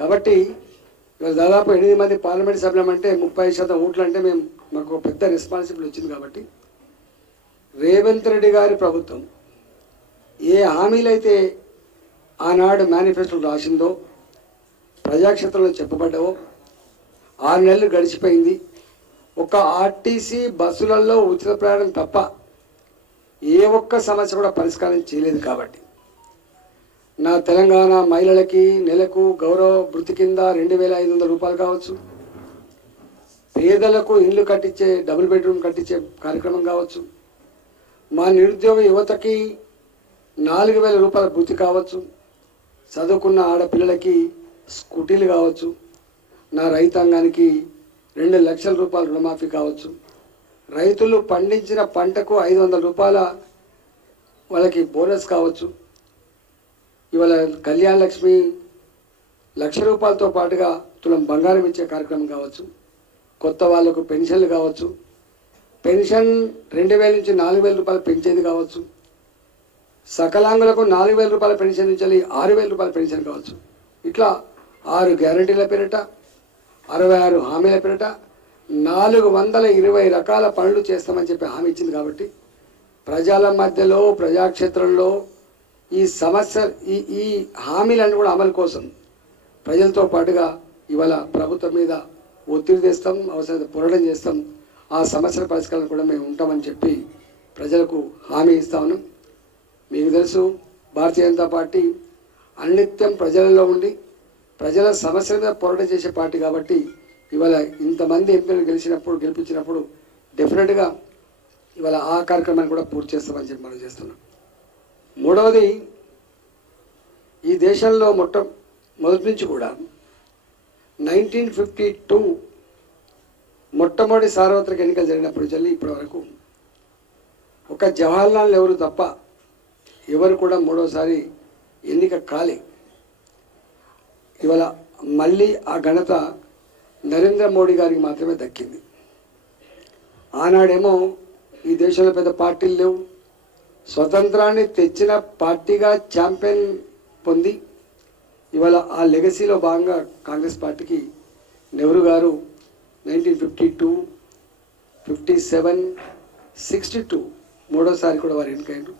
కాబట్టి ఇవాళ దాదాపు 8 మంది పార్లమెంట్ సభ్యులం అంటే 30% ఓట్లు అంటే మాకు ఒక పెద్ద రెస్పాన్సిబిలిటీ వచ్చింది. కాబట్టి రేవంత్ రెడ్డి గారి ప్రభుత్వం ఏ హామీలైతే ఆనాడు మేనిఫెస్టోలో రాసిందో, ప్రజాక్షేత్రంలో చెప్పబడ్డావో 6 నెలలు గడిచిపోయింది. ఒక ఆర్టీసీ బస్సులలో ఉచిత ప్రయాణం తప్ప ఏ ఒక్క సమస్య కూడా పరిష్కారం చేయలేదు. కాబట్టి నా తెలంగాణ మహిళలకి నెలకు గౌరవ భృతి కింద 2500 రూపాయలు కావచ్చు, పేదలకు ఇల్లు కట్టించే డబుల్ బెడ్రూమ్ కట్టించే కార్యక్రమం కావచ్చు, మా నిరుద్యోగ యువతకి 4000 రూపాయల భృతి కావచ్చు, చదువుకున్న ఆడపిల్లలకి స్కూటీలు కావచ్చు, నా రైతాంగానికి 2 లక్షల రూపాయల రుణమాఫీ కావచ్చు, రైతులు పండించిన పంటకు 500 రూపాయల వాళ్ళకి బోనస్ కావచ్చు, ఇవాళ కళ్యాణ లక్ష్మి 1,00,000 రూపాయలతో పాటుగా తులం బంగారం ఇచ్చే కార్యక్రమం కావచ్చు, కొత్త వాళ్ళకు పెన్షన్లు కావచ్చు, పెన్షన్ 2000 నుంచి 4000 రూపాయలు పెంచేది కావచ్చు, సకలాంగులకు 4000 రూపాయల పెన్షన్ నుంచి 6000 రూపాయల పెన్షన్ కావచ్చు. ఇట్లా 6 గ్యారంటీల పేరిట 66 హామీల పేరిట 420 రకాల పనులు చేస్తామని చెప్పి హామీ ఇచ్చింది. కాబట్టి ప్రజల మధ్యలో ప్రజాక్షేత్రంలో ఈ సమస్య ఈ హామీలను కూడా అమలు కోసం ప్రజలతో పాటుగా ఇవాళ ప్రభుత్వం మీద ఒత్తిడి తెస్తాం, అవసరమైతే పోరాటం చేస్తాం. ఆ సమస్యల పరిష్కారం కూడా మేము ఉంటామని చెప్పి ప్రజలకు హామీ ఇస్తా ఉన్నాం. మీకు తెలుసు, భారతీయ జనతా పార్టీ అనిత్యం ప్రజలలో ఉండి ప్రజల సమస్యల మీద పోరాటం చేసే పార్టీ. కాబట్టి ఇవాళ ఇంతమంది ఎంపీలు గెలిపించినప్పుడు డెఫినెట్గా ఇవాళ ఆ కార్యక్రమాన్ని కూడా పూర్తి చేస్తామని చెప్పి మనం చేస్తున్నాం. మూడవది, ఈ దేశంలో మొదటి నుంచి కూడా 1952 మొట్టమొదటి సార్వత్రిక ఎన్నికలు జరిగినప్పుడు నుంచి ఇప్పటి వరకు ఒక జవహర్లాల్ నెహ్రూ తప్ప ఎవరు కూడా మూడోసారి ఎన్నిక కాలే. ఇవాళ మళ్ళీ ఆ ఘనత నరేంద్ర మోడీ గారికి మాత్రమే దక్కింది. ఆనాడేమో ఈ దేశంలో పెద్ద పార్టీలు లేవు, స్వతంత్రాన్ని తెచ్చిన పార్టీగా ఛాంపియన్ పొంది ఇవాళ ఆ లెగసీలో భాగంగా కాంగ్రెస్ పార్టీకి నెహ్రూ గారు 1952, 57, 62 మూడోసారి కూడా వారు ఎన్నికయ్యారు.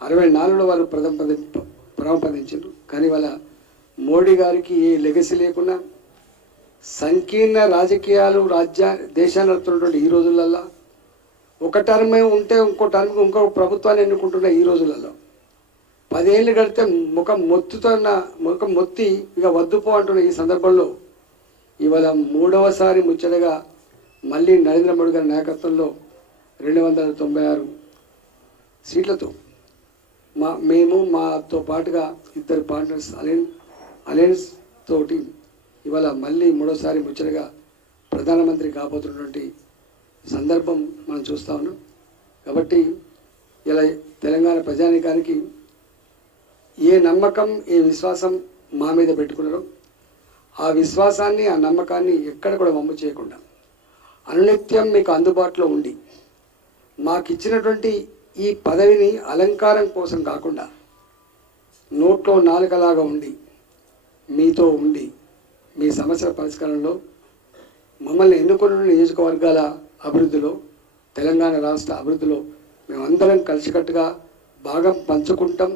64లో వారు ప్రథమ. కానీ వాళ్ళ మోడీ గారికి ఏ లెగసీ లేకుండా సంకీర్ణ రాజకీయాలు దేశాన్ని నడుపుతున్నటువంటి ఈ రోజులలో ఒక టర్మ్ ఉంటే ఇంకో ప్రభుత్వాన్ని ఎన్నుకుంటున్న ఈ రోజులలో 10 ఏళ్ళు గడితే ముఖం మొత్తి ఇక వద్దుపో అంటున్న ఈ సందర్భంలో ఇవాళ మూడవసారి ముచ్చటగా మళ్ళీ నరేంద్ర మోడీ గారి నాయకత్వంలో 296 సీట్లతో మాతో పాటుగా 2 పార్ట్నర్స్ అలయన్స్ తోటి ఇవాళ మళ్ళీ మూడోసారి ముచ్చటగా ప్రధానమంత్రి కాబోతున్నటువంటి సందర్భం మనం చూస్తూ ఉన్నాం. కాబట్టి ఇలా తెలంగాణ ప్రజానీకానికి ఏ నమ్మకం ఏ విశ్వాసం మా మీద పెట్టుకున్నారో ఆ విశ్వాసాన్ని ఆ నమ్మకాన్ని ఎక్కడ కూడా వమ్ము చేయకుండా అనునిత్యం మీకు అందుబాటులో ఉండి మాకు ఇచ్చినటువంటి ఈ పదవిని అలంకారం కోసం కాకుండా నోట్లో నాలుకలాగా ఉండి మీతో ఉండి మీ సమస్యల పరిష్కారంలో మమ్మల్ని ఎన్నుకున్న నియోజకవర్గాల అభివృద్ధిలో తెలంగాణ రాష్ట్ర అభివృద్ధిలో మేమందరం కలిసికట్టుగా భాగం పంచుకుంటాం,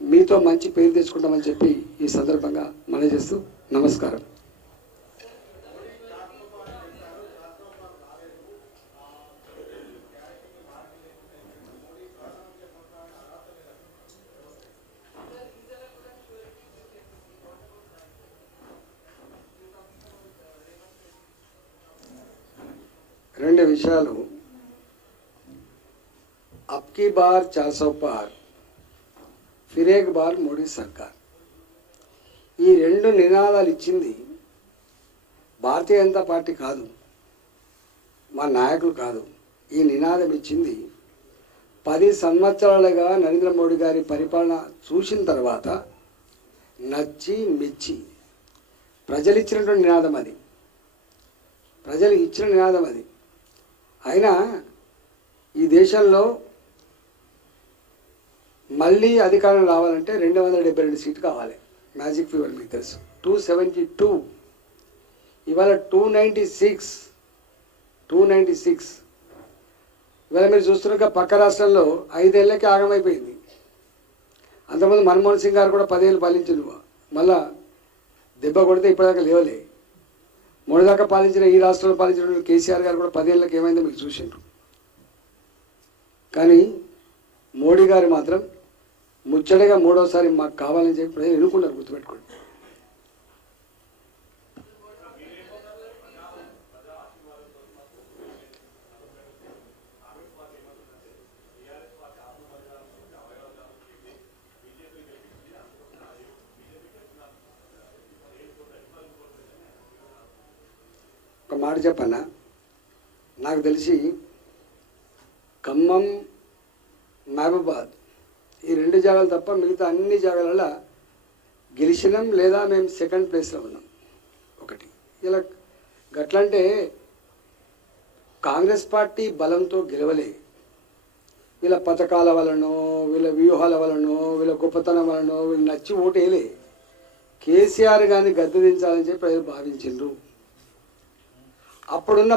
మీతో మంచి పేరు తెచ్చుకుంటామని చెప్పి ఈ సందర్భంగా మనవి చేస్తూ నమస్కారం. రెండు విషయాలు. అబ్కీ బార్ 400 పార్, ఫిర్ ఏక్ బార్ మోడీ సర్కార్. ఈ రెండు నినాదాలు ఇచ్చింది భారతీయ జనతా పార్టీ కాదు, మా నాయకులు కాదు. ఈ నినాదం ఇచ్చింది 10 సంవత్సరాలుగా నరేంద్ర మోడీ గారి పరిపాలన చూసిన తర్వాత నచ్చి మెచ్చి ప్రజలు ఇచ్చినటువంటి నినాదం అది, ప్రజలు ఇచ్చిన నినాదం అది. అయినా ఈ దేశంలో మళ్ళీ అధికారం రావాలంటే 272 సీట్లు కావాలి. మ్యాజిక్ ఫీవర్ మీకు తెలుసు 272, ఇవాళ 296. ఇవాళ మీరు చూస్తున్నాక పక్క రాష్ట్రంలో 5 ఏళ్ళకి ఆగమైపోయింది. అంతకుముందు మన్మోహన్ సింగ్ గారు కూడా 10 ఏళ్ళు పాలించిండు, మళ్ళా దెబ్బ కొడితే ఇప్పటిదాకా లేవలే. మొన్నదాకా పాలించిన ఈ రాష్ట్రంలో పాలించిన కేసీఆర్ గారు కూడా 10 ఏళ్ళకి ఏమైందో మీకు చూసిండ్రు. కానీ మోడీ గారు మాత్రం ముచ్చటగా మూడోసారి మాకు కావాలని చెప్పి ప్రజలు ఎన్నుకున్నారు, గుర్తుపెట్టుకోండి. ఒక మాట చెప్పన్నా, నాకు తెలిసి ఖమ్మం, మహబూబాద్ ఈ 2 జాగాలు తప్ప మిగతా అన్ని జాగాలలో గెలిచినాం లేదా మేము సెకండ్ ప్లేస్లో ఉన్నాం. ఒకటి ఇలా గట్లంటే కాంగ్రెస్ పార్టీ బలంతో గెలవలే, వీళ్ళ పథకాల వలనో, వీళ్ళ వ్యూహాల వలనో, వీళ్ళ గొప్పతనం వలనో వీళ్ళు నచ్చి ఓటేయలే. కేసీఆర్ గారిని గద్దె దించాలని చెప్పి ప్రజలు భావించిండ్రు. అప్పుడున్న